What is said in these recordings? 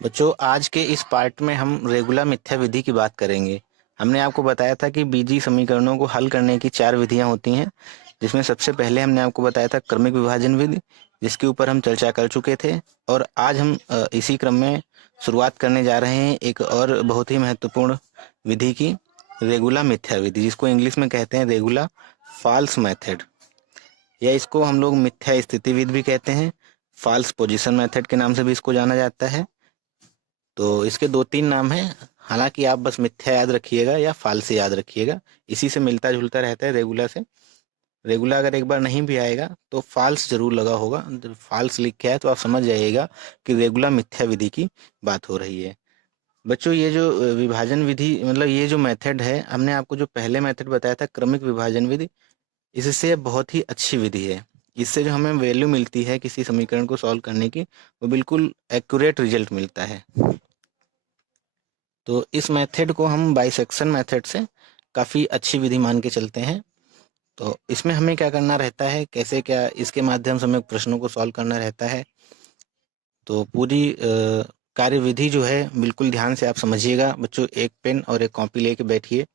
बच्चों, आज के इस पार्ट में हम रेगुला मिथ्या विधि की बात करेंगे। हमने आपको बताया था कि बीजीय समीकरणों को हल करने की 4 विधियां होती हैं, जिसमें सबसे पहले हमने आपको बताया था क्रमिक विभाजन विधि, जिसके ऊपर हम चर्चा कर चुके थे। और आज हम इसी क्रम में शुरुआत करने जा रहे हैं एक और बहुत ही महत्वपूर्ण विधि की, रेगुला मिथ्या विधि, जिसको इंग्लिश में कहते हैं रेगुला फॉल्स मेथड, या इसको हम लोग मिथ्या स्थिति विधि भी कहते हैं। फॉल्स पोजीशन मेथड के नाम से भी इसको जाना जाता है। तो इसके 2-3 नाम हैं। हालांकि आप बस मिथ्या याद रखिएगा या फाल्स याद रखिएगा, इसी से मिलता जुलता रहता है रेगुला से। रेगुला अगर एक बार नहीं भी आएगा तो फाल्स जरूर लगा होगा। फाल्स लिख के आए तो आप समझ जाइएगा कि रेगुला मिथ्या विधि की बात हो रही है। बच्चों, ये जो विभाजन विधि, मतलब ये जो मेथड है, हमने आपको जो पहले मेथड बताया था क्रमिक विभाजन विधि, इससे बहुत ही अच्छी विधि है। इससे जो हमें वैल्यू मिलती है किसी समीकरण को सॉल्व करने की, वो बिल्कुल एक्यूरेट रिजल्ट मिलता है। तो इस मेथड को हम बाइसेक्शन मेथड से काफ़ी अच्छी विधि मान के चलते हैं। तो इसमें हमें क्या करना रहता है, कैसे क्या इसके माध्यम से हमें प्रश्नों को सॉल्व करना रहता है। तो पूरी कार्यविधि जो है बिल्कुल ध्यान से आप समझिएगा। बच्चों, एक पेन और एक कॉपी लेके बैठिए,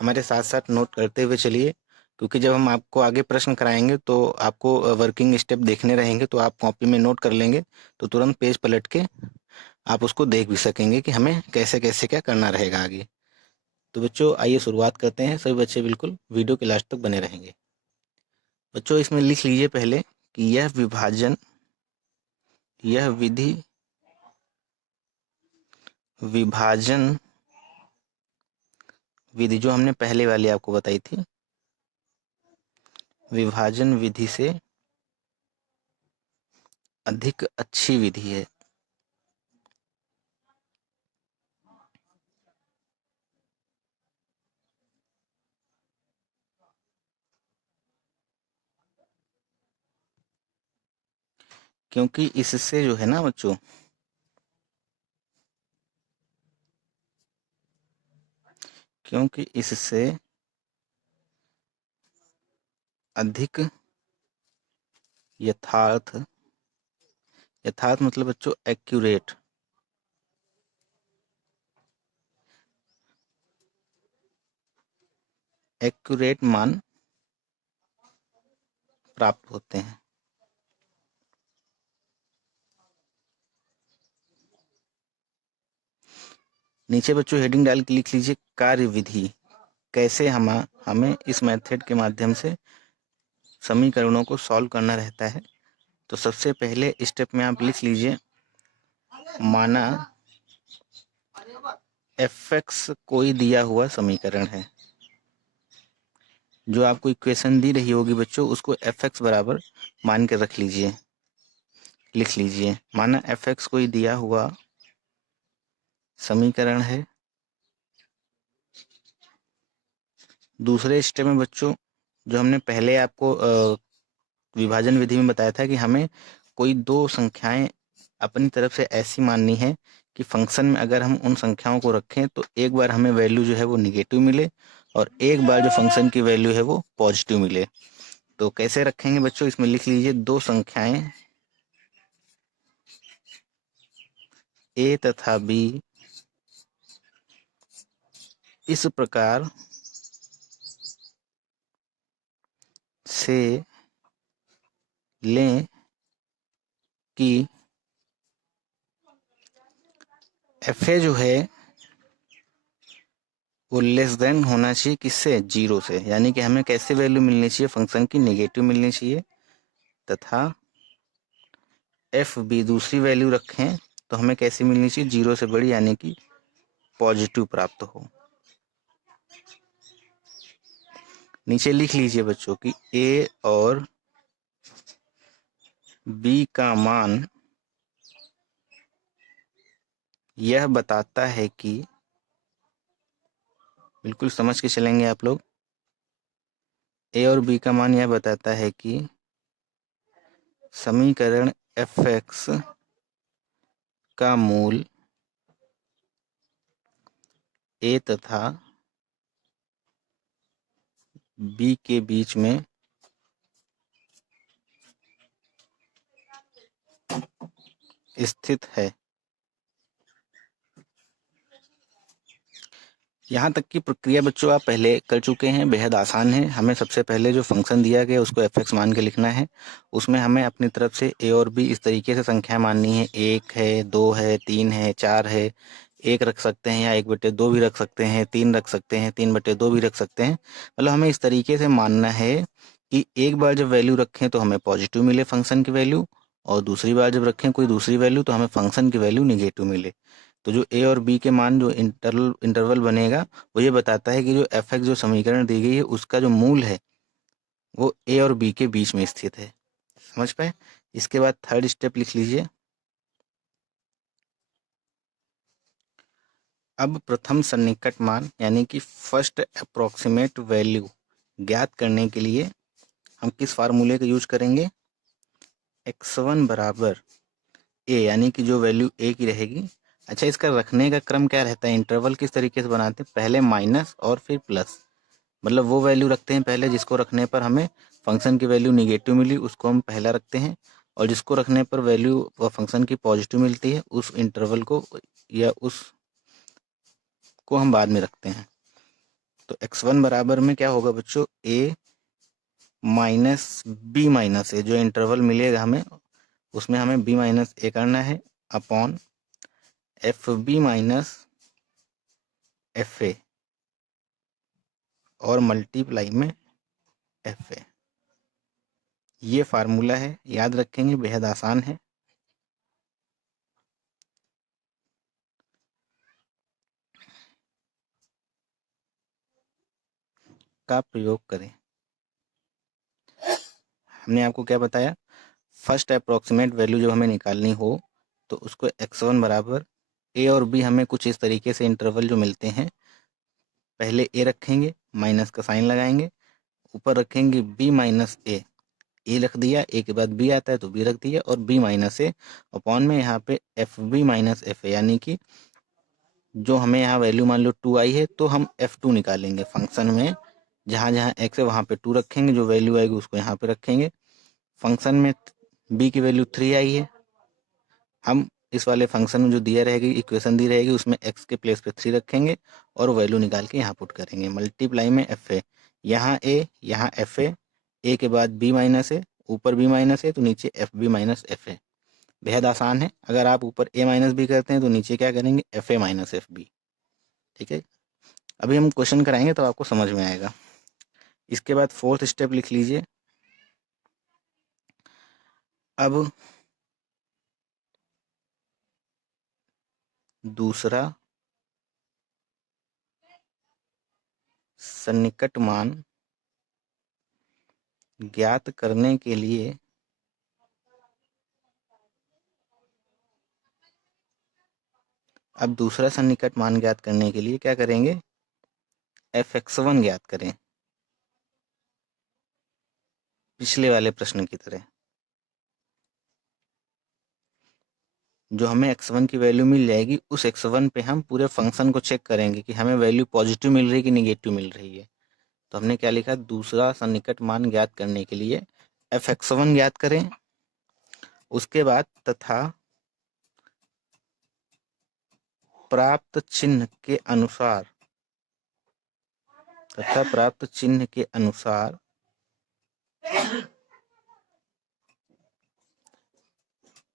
हमारे साथ साथ नोट करते हुए चलिए, क्योंकि जब हम आपको आगे प्रश्न कराएंगे तो आपको वर्किंग स्टेप देखने रहेंगे, तो आप कॉपी में नोट कर लेंगे, तो तुरंत पेज पलट के आप उसको देख भी सकेंगे कि हमें कैसे कैसे क्या करना रहेगा आगे। तो बच्चों, आइए शुरुआत करते हैं। सभी बच्चे बिल्कुल वीडियो के लास्ट तक बने रहेंगे। बच्चों, इसमें लिख लीजिए पहले कि यह विधि विभाजन विधि जो हमने पहले वाली आपको बताई थी, विभाजन विधि से अधिक अच्छी विधि है। क्योंकि इससे जो है ना बच्चों, क्योंकि इससे अधिक यथार्थ, यथार्थ मतलब बच्चों एक्यूरेट, एक्यूरेट मान प्राप्त होते हैं। नीचे बच्चों हेडिंग डाल के लिख लीजिए कार्य विधि। कैसे हमें इस मेथड के माध्यम से समीकरणों को सॉल्व करना रहता है। तो सबसे पहले स्टेप में आप लिख लीजिए, माना fx कोई दिया हुआ समीकरण है। जो आपको इक्वेशन दी रही होगी बच्चों, उसको fx बराबर मान के रख लीजिए, लिख लीजिए। माना fx कोई दिया हुआ समीकरण है। दूसरे स्टेप में बच्चों, जो हमने पहले आपको विभाजन विधि में बताया था कि हमें कोई दो संख्याएं अपनी तरफ से ऐसी माननी है कि फंक्शन में अगर हम उन संख्याओं को रखें तो एक बार हमें वैल्यू जो है वो निगेटिव मिले, और एक बार जो फंक्शन की वैल्यू है वो पॉजिटिव मिले। तो कैसे रखेंगे बच्चों, इसमें लिख लीजिए दो संख्याएं a तथा b इस प्रकार से लें कि fa जो है वो लेस देन होना चाहिए किससे, 0 से, यानी कि हमें कैसे वैल्यू मिलनी चाहिए, फंक्शन की नेगेटिव मिलनी चाहिए। तथा एफ बी दूसरी वैल्यू रखें तो हमें कैसी मिलनी चाहिए, 0 से बड़ी, यानी कि पॉजिटिव प्राप्त हो। नीचे लिख लीजिए बच्चों कि ए और बी का मान यह बताता है कि, बिल्कुल समझ के चलेंगे आप लोग, ए और बी का मान यह बताता है कि समीकरण एफ एक्स का मूल ए तथा बी के बीच में स्थित है। यहाँ तक की प्रक्रिया बच्चों आप पहले कर चुके हैं, बेहद आसान है। हमें सबसे पहले जो फंक्शन दिया गया उसको एफ मान के लिखना है। उसमें हमें अपनी तरफ से ए और बी इस तरीके से संख्या माननी है, 1 है, 2 है, 3 है, 4 है। 1 रख सकते हैं या 1/2 भी रख सकते हैं, 3 रख सकते हैं, 3/2 भी रख सकते हैं। मतलब हमें इस तरीके से मानना है कि एक बार जब वैल्यू रखें तो हमें पॉजिटिव मिले फंक्शन की वैल्यू, और दूसरी बार जब रखें कोई दूसरी वैल्यू तो हमें फंक्शन की वैल्यू निगेटिव मिले। तो जो ए और बी के मान जो इंटरवल बनेगा वो ये बताता है कि जो एफ एक्स जो समीकरण दी गई है उसका जो मूल है वो ए और बी के बीच में स्थित है। समझ पाए? इसके बाद थर्ड स्टेप लिख लीजिए। अब प्रथम सन्निकट मान यानी कि फर्स्ट अप्रोक्सीमेट वैल्यू ज्ञात करने के लिए हम किस फार्मूले का यूज करेंगे? x1 बराबर ए, यानी कि जो वैल्यू ए की रहेगी। अच्छा, इसका रखने का क्रम क्या रहता है? इंटरवल किस तरीके से बनाते हैं? पहले माइनस और फिर प्लस। मतलब वो वैल्यू रखते हैं पहले जिसको रखने पर हमें फंक्शन की वैल्यू निगेटिव मिली, उसको हम पहला रखते हैं। और जिसको रखने पर वैल्यू फंक्शन की पॉजिटिव मिलती है उस इंटरवल को या उस को हम बाद में रखते हैं। तो x1 बराबर में क्या होगा बच्चों? a माइनस बी माइनस ए, जो इंटरवल मिलेगा हमें उसमें हमें b माइनस ए करना है, upon F B minus F A और मल्टीप्लाई में एफ ए। ये फार्मूला है, याद रखेंगे, बेहद आसान है। का प्रयोग करें। हमने आपको क्या बताया? फर्स्ट अप्रोक्सीमेट वैल्यू जब हमें निकालनी हो तो उसको x1 बराबर ए और बी, हमें कुछ इस तरीके से इंटरवल जो मिलते हैं, पहले ए रखेंगे, माइनस का साइन लगाएंगे, ऊपर रखेंगे b माइनस ए रख दिया, ए के बाद बी आता है तो बी रख दिया, और b माइनस ए अपॉन में यहाँ पे F B minus F A, यानी कि जो हमें यहाँ वैल्यू मान लो 2 आई है तो हम f2 निकालेंगे फंक्शन में। जहाँ जहाँ x है वहाँ पे 2 रखेंगे, जो वैल्यू आएगी उसको यहाँ पे रखेंगे। फंक्शन में b की वैल्यू 3 आई है, हम इस वाले फंक्शन में जो दिया रहेगी, इक्वेशन दी रहेगी, उसमें x के प्लेस पे 3 रखेंगे और वैल्यू निकाल के यहाँ पुट करेंगे। मल्टीप्लाई में एफ ए, यहाँ ए यहाँ एफ ए के बाद b माइनस ए, ऊपर b माइनस ए तो नीचे F B minus F A. बेहद आसान है। अगर आप ऊपर a माइनस बी करते हैं तो नीचे क्या करेंगे? F A minus F B. ठीक है, अभी हम क्वेश्चन कराएंगे तो आपको समझ में आएगा। इसके बाद फोर्थ स्टेप लिख लीजिए। अब दूसरा सन्निकट मान ज्ञात करने के लिए अब दूसरा सन्निकट मान ज्ञात करने के लिए क्या करेंगे? fx1 ज्ञात करें, पिछले वाले प्रश्न की तरह। जो हमें x1 की वैल्यू मिल जाएगी उस x1 पे हम पूरे फंक्शन को चेक करेंगे कि हमें वैल्यू पॉजिटिव मिल रही है कि निगेटिव मिल रही है। तो हमने क्या लिखा? दूसरा सन्निकट मान ज्ञात करने के लिए fx1 ज्ञात करें, उसके बाद तथा प्राप्त चिन्ह के अनुसार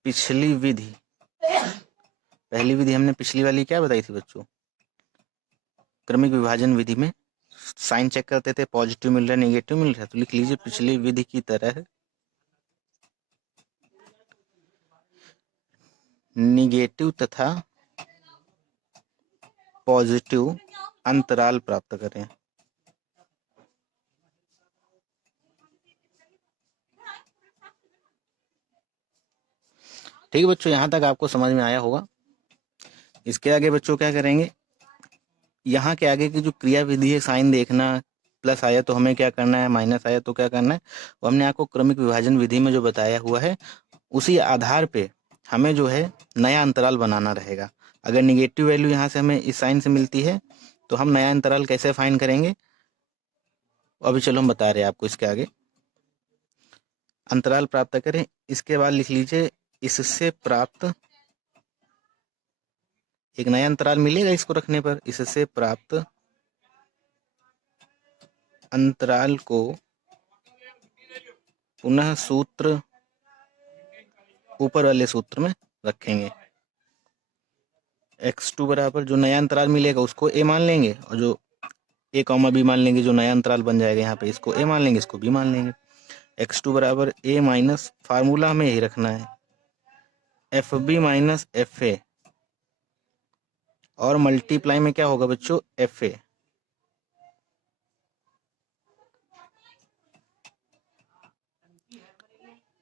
पिछली विधि, पहली विधि हमने पिछली वाली क्या बताई थी बच्चों? क्रमिक विभाजन विधि में साइन चेक करते थे, पॉजिटिव मिल रहा है नेगेटिव मिल रहा है, तो लिख लीजिए पिछली विधि की तरह निगेटिव तथा पॉजिटिव अंतराल प्राप्त करें। ठीक है बच्चों, यहाँ तक आपको समझ में आया होगा। इसके आगे बच्चों क्या करेंगे? यहाँ के आगे की जो क्रिया विधि है, साइन देखना, प्लस आया तो हमें क्या करना है, माइनस आया तो क्या करना है, वो हमने आपको क्रमिक विभाजन विधि में जो बताया हुआ है उसी आधार पे हमें जो है नया अंतराल बनाना रहेगा। अगर निगेटिव वैल्यू यहाँ से हमें इस साइन से मिलती है तो हम नया अंतराल कैसे फाइंड करेंगे, अभी चलो हम बता रहे हैं आपको। इसके आगे अंतराल प्राप्त करें, इसके बाद लिख लीजिए इससे प्राप्त एक नया अंतराल मिलेगा इसको रखने पर, इससे प्राप्त अंतराल को पुनः सूत्र ऊपर वाले सूत्र में रखेंगे। x2 बराबर जो नया अंतराल मिलेगा उसको a मान लेंगे, और जो a कॉमा b मान लेंगे, जो नया अंतराल बन जाएगा यहाँ पे, इसको a मान लेंगे, इसको b मान लेंगे। x2 बराबर a माइनस, फार्मूला हमें यही रखना है, fb माइनस fa, और मल्टीप्लाई में क्या होगा बच्चों, fa।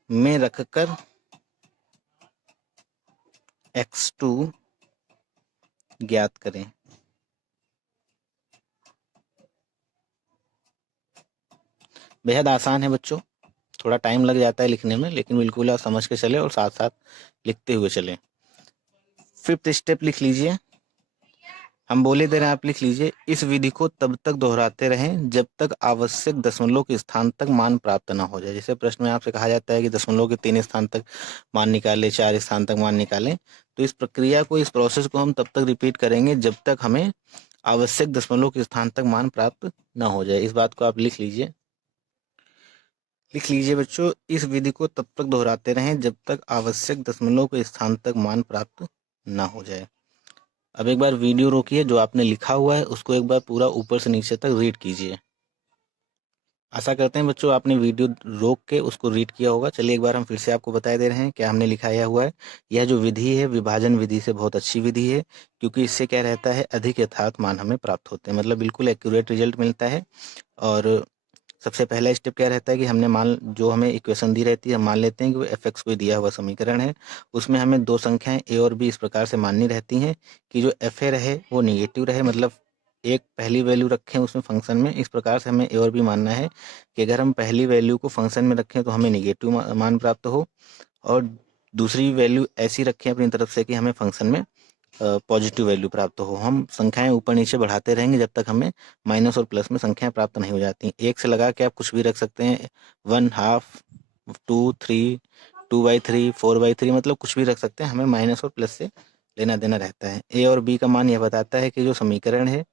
में रखकर x2 ज्ञात करें। बेहद आसान है बच्चों, थोड़ा टाइम लग जाता है लिखने में, लेकिन बिल्कुल आप समझ के चले और साथ साथ लिखते हुए चले। 5th स्टेप लिख लीजिए, हम बोले दे रहे हैं, आप लिख लीजिए, इस विधि को तब तक दोहराते रहें जब तक आवश्यक दशमलव के स्थान तक मान प्राप्त ना हो जाए। जैसे प्रश्न में आपसे कहा जाता है कि दशमलव के 3 स्थान तक मान निकालें, 4 स्थान तक मान निकालें, तो इस प्रक्रिया को, इस प्रोसेस को हम तब तक रिपीट करेंगे जब तक हमें आवश्यक दशमलव के स्थान तक मान प्राप्त ना हो जाए। इस बात को आप लिख लीजिए। लिख लीजिए बच्चों, इस विधि को तब तक दोहराते रहें जब तक आवश्यक दशमलव के स्थान तक मान प्राप्त ना हो जाए। अब एक बार वीडियो रोकिए, जो आपने लिखा हुआ है उसको एक बार पूरा ऊपर से नीचे तक रीड कीजिए। आशा करते हैं बच्चों आपने वीडियो रोक के उसको रीड किया होगा। चलिए एक बार हम फिर से आपको बता दे रहे हैं क्या हमने लिखाया हुआ है। यह जो विधि है विभाजन विधि से बहुत अच्छी विधि है, क्योंकि इससे क्या रहता है, अधिक यथार्थ मान हमें प्राप्त होते हैं, मतलब बिल्कुल एक्यूरेट रिजल्ट मिलता है। और सबसे पहला स्टेप क्या रहता है कि हमने जो हमें इक्वेशन दी रहती है, हम मान लेते हैं कि वो fx कोई दिया हुआ समीकरण है, उसमें हमें दो संख्याएं a और b इस प्रकार से माननी रहती हैं कि जो fa रहे वो निगेटिव रहे, मतलब एक पहली वैल्यू रखें उसमें फंक्शन में। इस प्रकार से हमें a और b मानना है कि अगर हम पहली वैल्यू को फंक्शन में रखें तो हमें निगेटिव मान प्राप्त हो, और दूसरी वैल्यू ऐसी रखें अपनी तरफ से कि हमें फंक्शन में पॉजिटिव वैल्यू प्राप्त हो। हम संख्याएं ऊपर नीचे बढ़ाते रहेंगे जब तक हमें माइनस और प्लस में संख्याएं प्राप्त नहीं हो जाती। एक से लगा के आप कुछ भी रख सकते हैं, 1/2, 2, 3, 2/3, 4/3, मतलब कुछ भी रख सकते हैं, हमें माइनस और प्लस से लेना देना रहता है। ए और बी का मान यह बताता है कि जो समीकरण है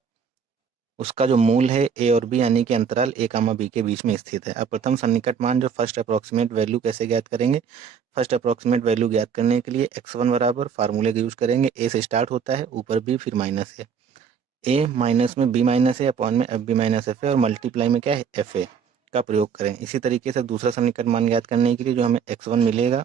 उसका जो मूल है ए और बी, यानी कि अंतराल a, b के बीच में स्थित है। अब प्रथम सन्निकट मान जो फर्स्ट अप्रोक्सीमेट वैल्यू कैसे ज्ञात करेंगे। फर्स्ट अप्रोक्सीमेट वैल्यू ज्ञात करने के लिए x1 बराबर फार्मूले का यूज करेंगे, a से स्टार्ट होता है, ऊपर b फिर माइनस है, a माइनस में b माइनस है, अपॉन में fb माइनस एफ है, और मल्टीप्लाई में क्या है, fa का प्रयोग करें। इसी तरीके से दूसरा सन्निकट मान ज्ञात करने के लिए जो हमें x1 मिलेगा,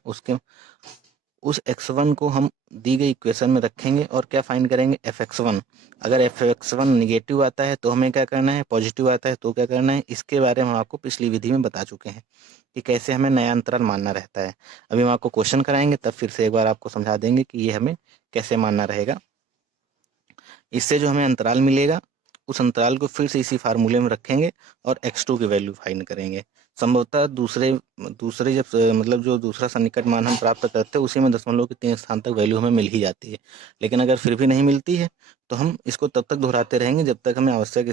उस x1 को हम दी गई इक्वेशन में रखेंगे और क्या फाइंड करेंगे, fx1। अगर fx1 निगेटिव आता है तो हमें क्या करना है, पॉजिटिव आता है तो क्या करना है। इसके बारे में हम आपको पिछली विधि में बता चुके हैं कि कैसे हमें नया अंतराल मानना रहता है। अभी हम आपको क्वेश्चन कराएंगे, तब फिर से एक बार आपको समझा देंगे कि ये हमें कैसे मानना रहेगा। इससे जो हमें अंतराल मिलेगा, उस अंतराल को फिर से इसी फार्मूले में रखेंगे और x2 की वैल्यू फाइंड करेंगे। संभवतः दूसरे दूसरे जब मतलब जो दूसरा सन्निकट मान हम प्राप्त करते हैं उसी में दशमलव के 3 स्थान तक वैल्यू हमें मिल ही जाती है। लेकिन अगर फिर भी नहीं मिलती है तो हम इसको तब तक दोहराते रहेंगे जब तक हमें आवश्यक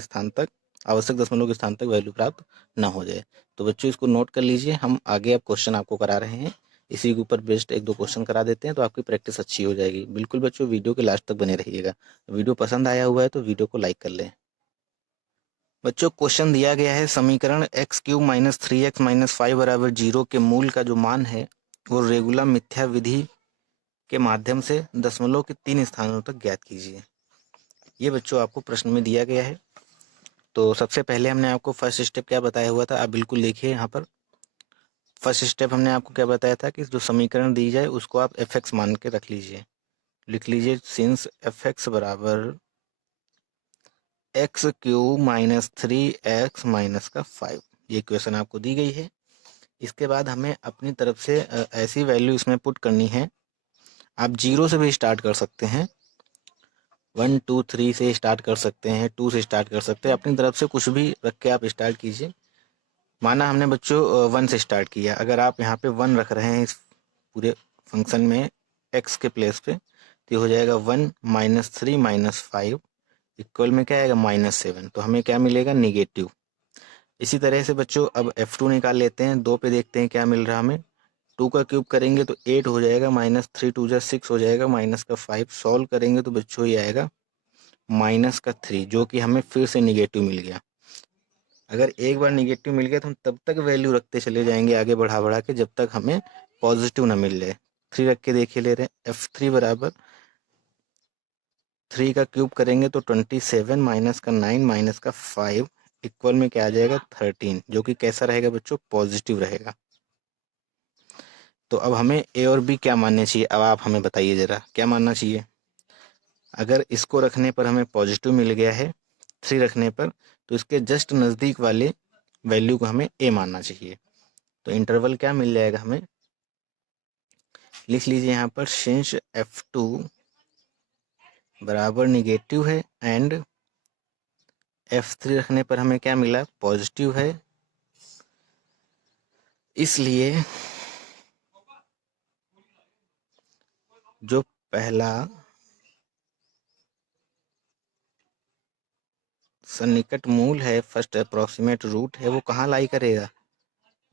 दशमलव के स्थान तक वैल्यू प्राप्त ना हो जाए। तो बच्चों इसको नोट कर लीजिए, हम आगे अब क्वेश्चन आपको करा रहे हैं, इसी के ऊपर बेस्ड 1-2 क्वेश्चन करा देते हैं तो आपकी प्रैक्टिस अच्छी हो जाएगी। बिल्कुल बच्चों वीडियो के लास्ट तक बने रहिएगा। वीडियो पसंद आया हुआ है तो वीडियो को लाइक कर लें। बच्चों क्वेश्चन दिया गया है, समीकरण x³ माइनस 3x माइनस 5 बराबर 0 के मूल का जो मान है वो रेगुलर मिथ्या विधि के माध्यम से दशमलव के 3 स्थानों तक ज्ञात कीजिए। ये बच्चों आपको प्रश्न में दिया गया है। तो सबसे पहले हमने आपको फर्स्ट स्टेप क्या बताया हुआ था, आप बिल्कुल देखिए यहाँ पर। फर्स्ट स्टेप हमने आपको क्या बताया था कि जो समीकरण दी जाए उसको आप fx मान के रख लीजिए। लिख लीजिए, सिंस fx बराबर x³ माइनस 3x माइनस का 5, ये इक्वेशन आपको दी गई है। इसके बाद हमें अपनी तरफ से ऐसी वैल्यू इसमें पुट करनी है। आप 0 से भी स्टार्ट कर सकते हैं, 1, 2, 3 से स्टार्ट कर सकते हैं, 2 से स्टार्ट कर सकते हैं, अपनी तरफ से कुछ भी रख के आप स्टार्ट कीजिए। माना हमने बच्चों 1 से स्टार्ट किया, अगर आप यहाँ पे 1 रख रहे हैं इस पूरे फंक्शन में x के प्लेस पे, तो हो जाएगा 1 माइनस 3 माइनस 5 इक्वल में क्या आएगा, -7। तो हमें क्या मिलेगा, निगेटिव। इसी तरह से बच्चों अब f2 निकाल लेते हैं, 2 पे देखते हैं क्या मिल रहा है हमें। 2 का क्यूब करेंगे तो 8 हो जाएगा, माइनस 3 2 जा 6 हो जाएगा, माइनस का 5 सॉल्व करेंगे तो बच्चों ये आएगा माइनस का 3, जो कि हमें फिर से निगेटिव मिल गया। अगर एक बार निगेटिव मिल गया तो हम तब तक वैल्यू रखते चले जाएंगे आगे बढ़ा बढ़ा के जब तक हमें पॉजिटिव ना मिल जाए। 3 रख के देखिए ले रहे हैं, F3 बराबर 3 का क्यूब करेंगे तो 27 माइनस का 9 माइनस का 5 इक्वल में क्या आ जाएगा 13, जो कि कैसा रहेगा बच्चों, पॉजिटिव रहेगा। तो अब हमें ए और बी क्या मानने चाहिए, अब आप हमें बताइए जरा क्या मानना चाहिए। अगर इसको रखने पर हमें पॉजिटिव मिल गया है 3 रखने पर, तो इसके जस्ट नज़दीक वाले वैल्यू को हमें ए मानना चाहिए। तो इंटरवल क्या मिल जाएगा हमें, लिख लीजिए यहाँ पर सिंस F2 बराबर निगेटिव है एंड F3 रखने पर हमें क्या मिला, पॉजिटिव है, इसलिए जो पहला सन्निकट मूल है, फर्स्ट अप्रोक्सीमेट रूट है, वो कहाँ लाई करेगा,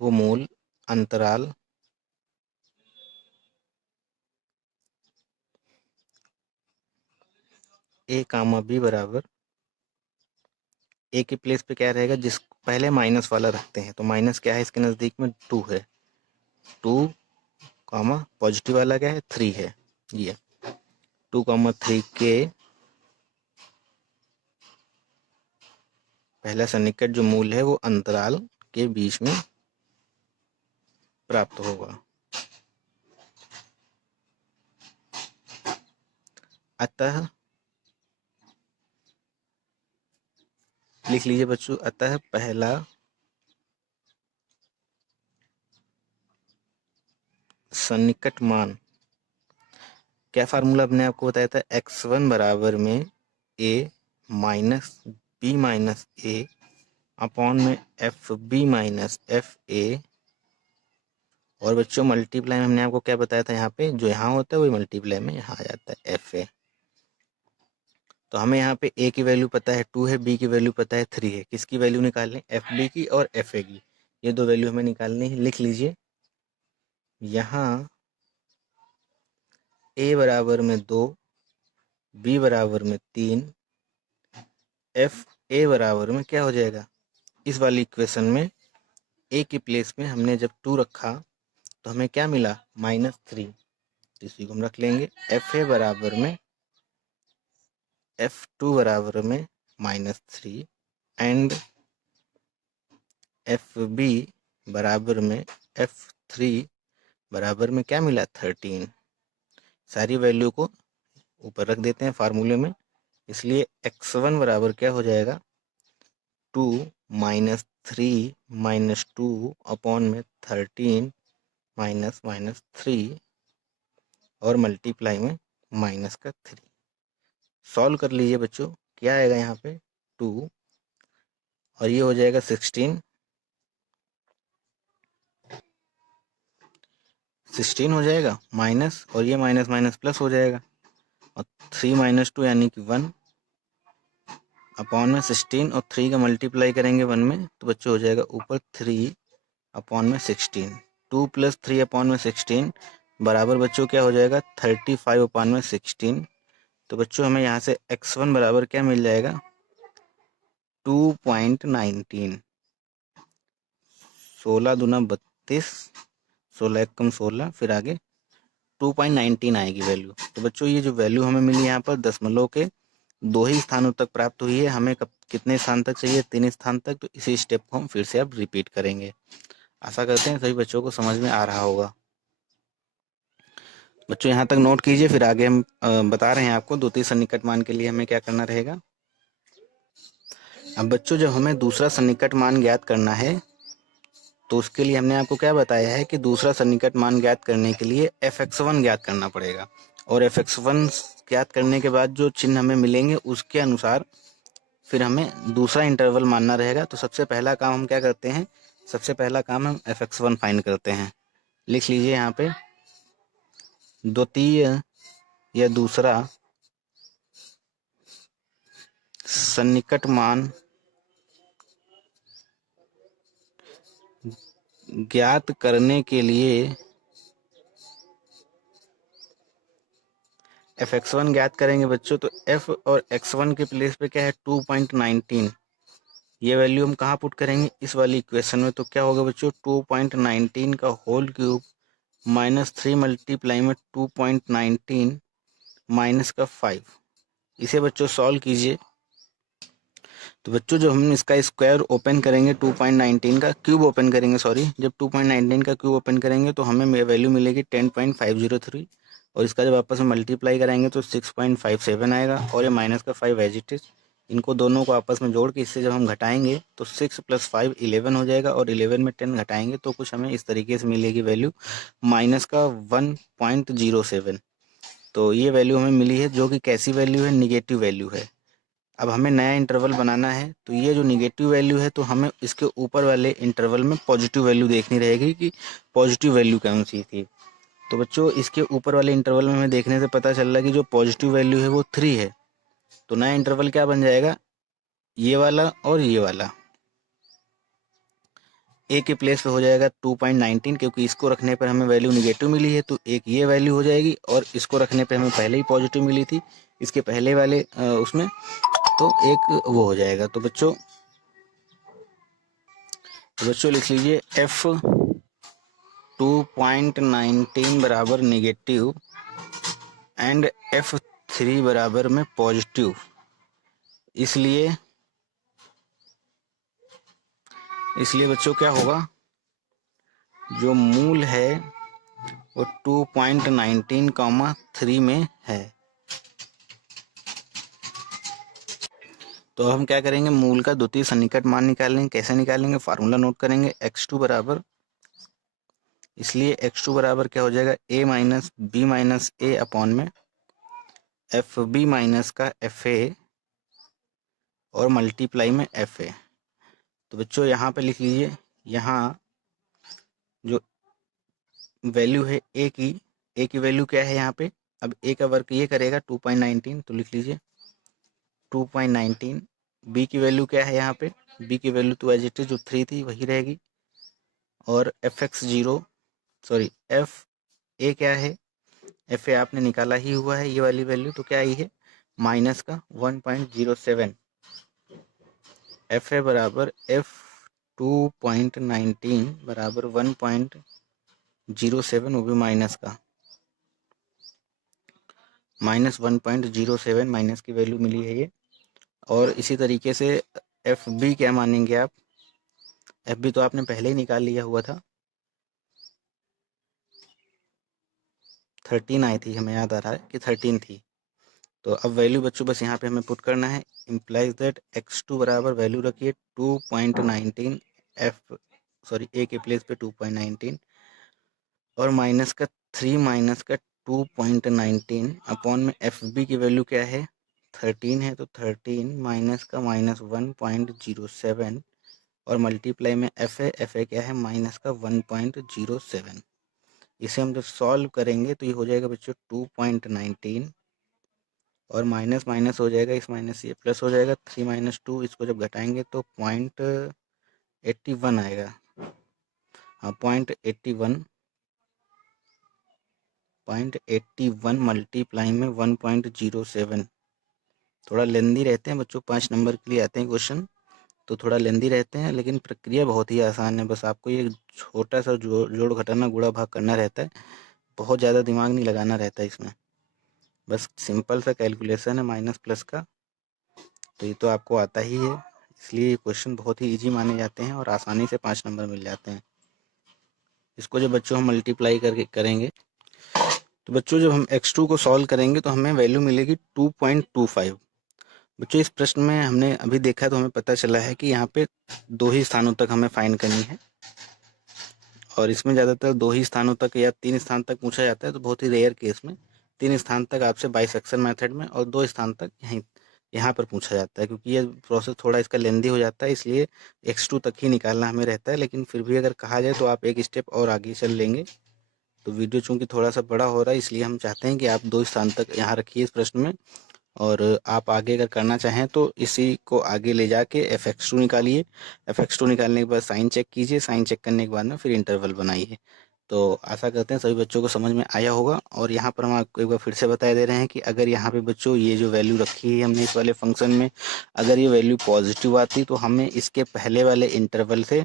वो मूल अंतराल ए कामा बी बराबर ए की प्लेस पे क्या रहेगा, जिस पहले माइनस वाला रखते हैं, तो माइनस क्या है इसके नज़दीक में 2 है, 2 कामा पॉजिटिव वाला क्या है 3 है, ये 2 कामा 3 के पहला सन्निकट जो मूल है वो अंतराल के बीच में प्राप्त होगा। अतः लिख लीजिए बच्चों, अतः पहला सन्निकट मान, क्या फार्मूला अपने आपको बताया था, x1 बराबर में a minus B minus A upon में F B minus F A, और बच्चों मल्टीप्लाई में हमने आपको क्या बताया था, यहाँ पे जो यहाँ होता है वही मल्टीप्लाई में यहाँ आ जाता है एफ ए। तो हमें यहाँ पे a की वैल्यू पता है 2 है, b की वैल्यू पता है 3 है, किसकी वैल्यू निकालनी, एफ बी की और एफ ए की, ये दो वैल्यू हमें निकालनी है। लिख लीजिए यहाँ a बराबर में 2, b बराबर में 3, एफ ए बराबर में क्या हो जाएगा, इस वाली इक्वेशन में a की प्लेस में हमने जब 2 रखा तो हमें क्या मिला, -3, तो इसी को हम रख लेंगे, एफ ए बराबर में F2 बराबर में -3 एंड एफ बी बराबर में F3 बराबर में क्या मिला 13। सारी वैल्यू को ऊपर रख देते हैं फार्मूले में, इसलिए x1 बराबर क्या हो जाएगा 2 -3 -2 अपॉन में 13 -3 और मल्टीप्लाई में माइनस का 3। सॉल्व कर लीजिए बच्चों, क्या आएगा यहाँ पे 2 और ये हो जाएगा 16 हो जाएगा माइनस, और ये माइनस माइनस प्लस हो जाएगा, और 3 - 2 यानी कि 1 अपॉन में 16, और 3 का मल्टीप्लाई करेंगे 1 में तो बच्चों हो जाएगा ऊपर 3 अपॉन में 16, 2 + 3 अपॉन में 16 बराबर बच्चों क्या हो जाएगा 35 अपॉन में 16। तो बच्चों हमें यहाँ से x1 बराबर क्या मिल जाएगा 2.19, 16 दूना 32, 16 एक कम 16, फिर आगे 2.19 आएगी वैल्यू। तो बच्चों ये जो वैल्यू हमें मिली यहाँ पर दशमलव के 2 ही स्थानों तक प्राप्त हुई है, हमें कब कितने स्थान तक चाहिए 3 स्थान तक, तो इसी स्टेप को हम फिर से अब रिपीट करेंगे। आशा करते हैं सभी बच्चों को समझ में आ रहा होगा। बच्चों यहाँ तक नोट कीजिए, फिर आगे हम बता रहे हैं आपको द्वितीय सन्निकट मान के लिए हमें क्या करना रहेगा। अब बच्चों जब हमें दूसरा सन्निकट मान ज्ञात करना है तो उसके लिए हमने आपको क्या बताया है कि दूसरा सन्निकट मान ज्ञात करने के लिए fx1 ज्ञात करना पड़ेगा, और fx1 ज्ञात करने के बाद जो चिन्ह हमें मिलेंगे उसके अनुसार फिर हमें दूसरा इंटरवल मानना रहेगा। तो सबसे पहला काम हम क्या करते हैं, सबसे पहला काम हम fx1 फाइंड करते हैं। लिख लीजिए यहाँ पे द्वितीय या दूसरा सन्निकट मान ज्ञात करने के लिए fx1 ज्ञात करेंगे बच्चों, तो f और x1 के प्लेस पे क्या है 2.19, ये वैल्यू हम कहाँ पुट करेंगे, इस वाली इक्वेशन में। तो क्या होगा बच्चों, 2.19 का होल क्यूब -3 मल्टीप्लाई में 2.19 माइनस का 5, इसे बच्चों सॉल्व कीजिए। तो बच्चों जब हम इसका स्क्वायर ओपन करेंगे, 2.19 का क्यूब ओपन करेंगे, सॉरी, जब 2.19 का क्यूब ओपन करेंगे तो हमें वैल्यू मिलेगी 10.503, और इसका जब आपस में मल्टीप्लाई कराएंगे तो 6.57 आएगा, और ये माइनस का 5 एज इट इज। इनको दोनों को आपस में जोड़ के इससे जब हम घटाएंगे तो 6 + 5 11 हो जाएगा, और 11 में 10 घटाएंगे तो कुछ हमें इस तरीके से मिलेगी वैल्यू, माइनस का 1.07। तो ये वैल्यू हमें मिली है, जो कि कैसी वैल्यू है, निगेटिव वैल्यू है। अब हमें नया इंटरवल बनाना है, तो ये जो निगेटिव वैल्यू है तो हमें इसके ऊपर वाले इंटरवल में पॉजिटिव वैल्यू देखनी रहेगी कि पॉजिटिव वैल्यू कौन सी थी। तो बच्चों इसके ऊपर वाले इंटरवल में हमें देखने से पता चल रहा है कि जो पॉजिटिव वैल्यू है वो 3 है। तो नया इंटरवल क्या बन जाएगा, ये वाला और ये वाला। ए के प्लेस पे हो जाएगा 2.19, क्योंकि इसको रखने पर हमें वैल्यू निगेटिव मिली है, तो एक ये वैल्यू हो जाएगी, और इसको रखने पे हमें पहले ही पॉजिटिव मिली थी इसके पहले वाले उसमें, तो एक वो हो जाएगा। तो बच्चों लिख लीजिए F2.19 बराबर निगेटिव एंड F3 बराबर में पॉजिटिव। इसलिए बच्चों क्या होगा, जो मूल है वो 2.19, 3 है। तो हम क्या करेंगे, मूल का द्वितीय सन्निकट मान निकालेंगे। कैसे निकालेंगे, फार्मूला नोट करेंगे। x2 बराबर, इसलिए x2 बराबर क्या हो जाएगा, a minus B minus A upon में एफ बी माइनस का एफ ए और मल्टीप्लाई में एफ ए। तो बच्चों यहाँ पे लिख लीजिए, यहाँ जो वैल्यू है ए की वैल्यू क्या है यहाँ पे, अब ए का वर्क ये करेगा 2.19, तो लिख लीजिए 2.19। बी की वैल्यू क्या है यहाँ पे, बी की वैल्यू तो एज इट इज जो 3 थी वही रहेगी, और एफ ए क्या है, एफ ए आपने निकाला ही हुआ है, ये वाली वैल्यू तो क्या आई है, माइनस का 1.07। एफ ए बराबर F2.19 बराबर 1.07, वो भी माइनस का, -1.07 माइनस की वैल्यू मिली है ये। और इसी तरीके से एफ बी क्या मानेंगे आप, एफ बी तो आपने पहले ही निकाल लिया हुआ था, 13 आई थी, हमें याद आ रहा है कि 13 थी। तो अब वैल्यू बच्चों बस यहाँ पे हमें पुट करना है, इम्प्लाइज दैट x2 बराबर वैल्यू रखिए 2.19, ए के प्लेस पे 2.19, और माइनस का 3 माइनस का 2.19 अपॉन में एफ बी की वैल्यू क्या है, 13 है, तो 13 माइनस का -1.07, और मल्टीप्लाई में एफ ए क्या है, माइनस का 1.07। इसे हम जब सॉल्व करेंगे तो ये हो जाएगा बच्चों 2.19, और माइनस माइनस हो जाएगा, इस माइनस से प्लस हो जाएगा, 3 माइनस 2, इसको जब घटाएंगे तो 0.81 आएगा। हाँ, 0.81 मल्टीप्लाई में 1.07। थोड़ा लेंदी रहते हैं बच्चों, 5 नंबर के लिए आते हैं क्वेश्चन, तो थोड़ा लेंदी रहते हैं, लेकिन प्रक्रिया बहुत ही आसान है। बस आपको ये छोटा सा जोड़ घटाना गुणा भाग करना रहता है, बहुत ज़्यादा दिमाग नहीं लगाना रहता है इसमें, बस सिंपल सा कैलकुलेशन है माइनस प्लस का। तो ये तो आपको आता ही है, इसलिए ये क्वेश्चन बहुत ही इजी माने जाते हैं और आसानी से 5 नंबर मिल जाते हैं। इसको जब बच्चों हम मल्टीप्लाई करके करेंगे, तो बच्चों जब हम x2 को सॉल्व करेंगे तो हमें वैल्यू मिलेगी 2.25। बच्चों इस प्रश्न में हमने अभी देखा तो हमें पता चला है कि यहाँ पे 2 ही स्थानों तक हमें फाइंड करनी है, और इसमें ज़्यादातर 2 ही स्थानों तक या 3 स्थान तक पूछा जाता है, तो बहुत ही रेयर केस में 3 स्थान तक आपसे बाइसेक्शन मेथड में, और 2 स्थान तक यहाँ पर पूछा जाता है, क्योंकि ये प्रोसेस थोड़ा इसका लेंदी हो जाता है, इसलिए x2 तक ही निकालना हमें रहता है। लेकिन फिर भी अगर कहा जाए तो आप एक स्टेप और आगे चल लेंगे। तो वीडियो चूंकि थोड़ा सा बड़ा हो रहा है, इसलिए हम चाहते हैं कि आप 2 स्थान तक यहाँ रखिए इस प्रश्न में, और आप आगे अगर करना चाहें तो इसी को आगे ले जाके fx2 निकालिए। fx2 निकालने के बाद साइन चेक कीजिए, साइन चेक करने के बाद में फिर इंटरवल बनाइए। तो आशा करते हैं सभी बच्चों को समझ में आया होगा। और यहाँ पर हम आपको एक बार फिर से बता दे रहे हैं कि अगर यहाँ पे बच्चों ये जो वैल्यू रखी है हमने इस वाले फंक्शन में, अगर ये वैल्यू पॉजिटिव आती तो हमें इसके पहले वाले इंटरवल से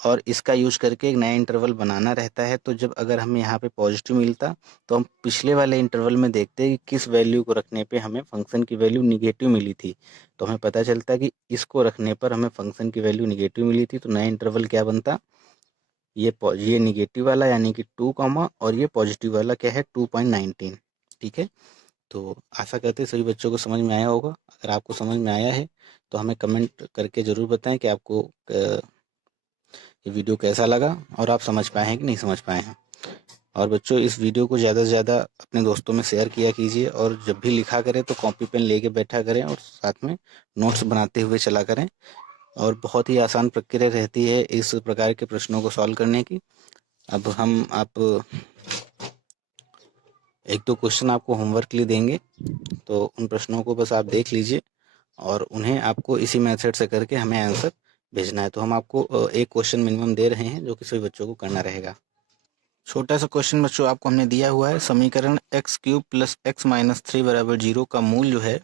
और इसका यूज करके एक नया इंटरवल बनाना रहता है। तो जब अगर हमें यहाँ पे पॉजिटिव मिलता तो हम पिछले वाले इंटरवल में देखते कि किस वैल्यू को रखने पे हमें फंक्शन की वैल्यू निगेटिव मिली थी। तो हमें पता चलता कि इसको रखने पर हमें फंक्शन की वैल्यू निगेटिव मिली थी। तो नया इंटरवल क्या बनता, ये निगेटिव वाला यानी कि 2 कॉमा और ये पॉजिटिव वाला क्या है 2.19। ठीक है, तो आशा करते हैं सभी बच्चों को समझ में आया होगा। अगर आपको समझ में आया है तो हमें कमेंट करके ज़रूर बताएं कि आपको ये वीडियो कैसा लगा और आप समझ पाए हैं कि नहीं समझ पाए हैं। और बच्चों इस वीडियो को ज़्यादा से ज़्यादा अपने दोस्तों में शेयर किया कीजिए, और जब भी लिखा करें तो कॉपी पेन लेके बैठा करें और साथ में नोट्स बनाते हुए चला करें। और बहुत ही आसान प्रक्रिया रहती है इस प्रकार के प्रश्नों को सॉल्व करने की। अब हम आप एक दो क्वेश्चन आपको होमवर्क के लिए देंगे, तो उन प्रश्नों को बस आप देख लीजिए और उन्हें आपको इसी मेथड से करके हमें आंसर भेजना है। तो हम आपको एक क्वेश्चन मिनिमम दे रहे हैं जो कि सभी बच्चों को करना रहेगा। छोटा सा क्वेश्चन बच्चों आपको हमने दिया हुआ है, समीकरण x cube plus x minus 3 बराबर 0 का मूल जो है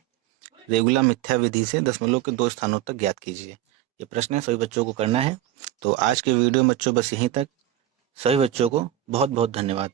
रेगुलर मिथ्या विधि से दशमलव के 2 स्थानों तक ज्ञात कीजिए। ये प्रश्न है, सभी बच्चों को करना है। तो आज के वीडियो में बच्चों बस यहीं तक। सभी बच्चों को बहुत बहुत धन्यवाद।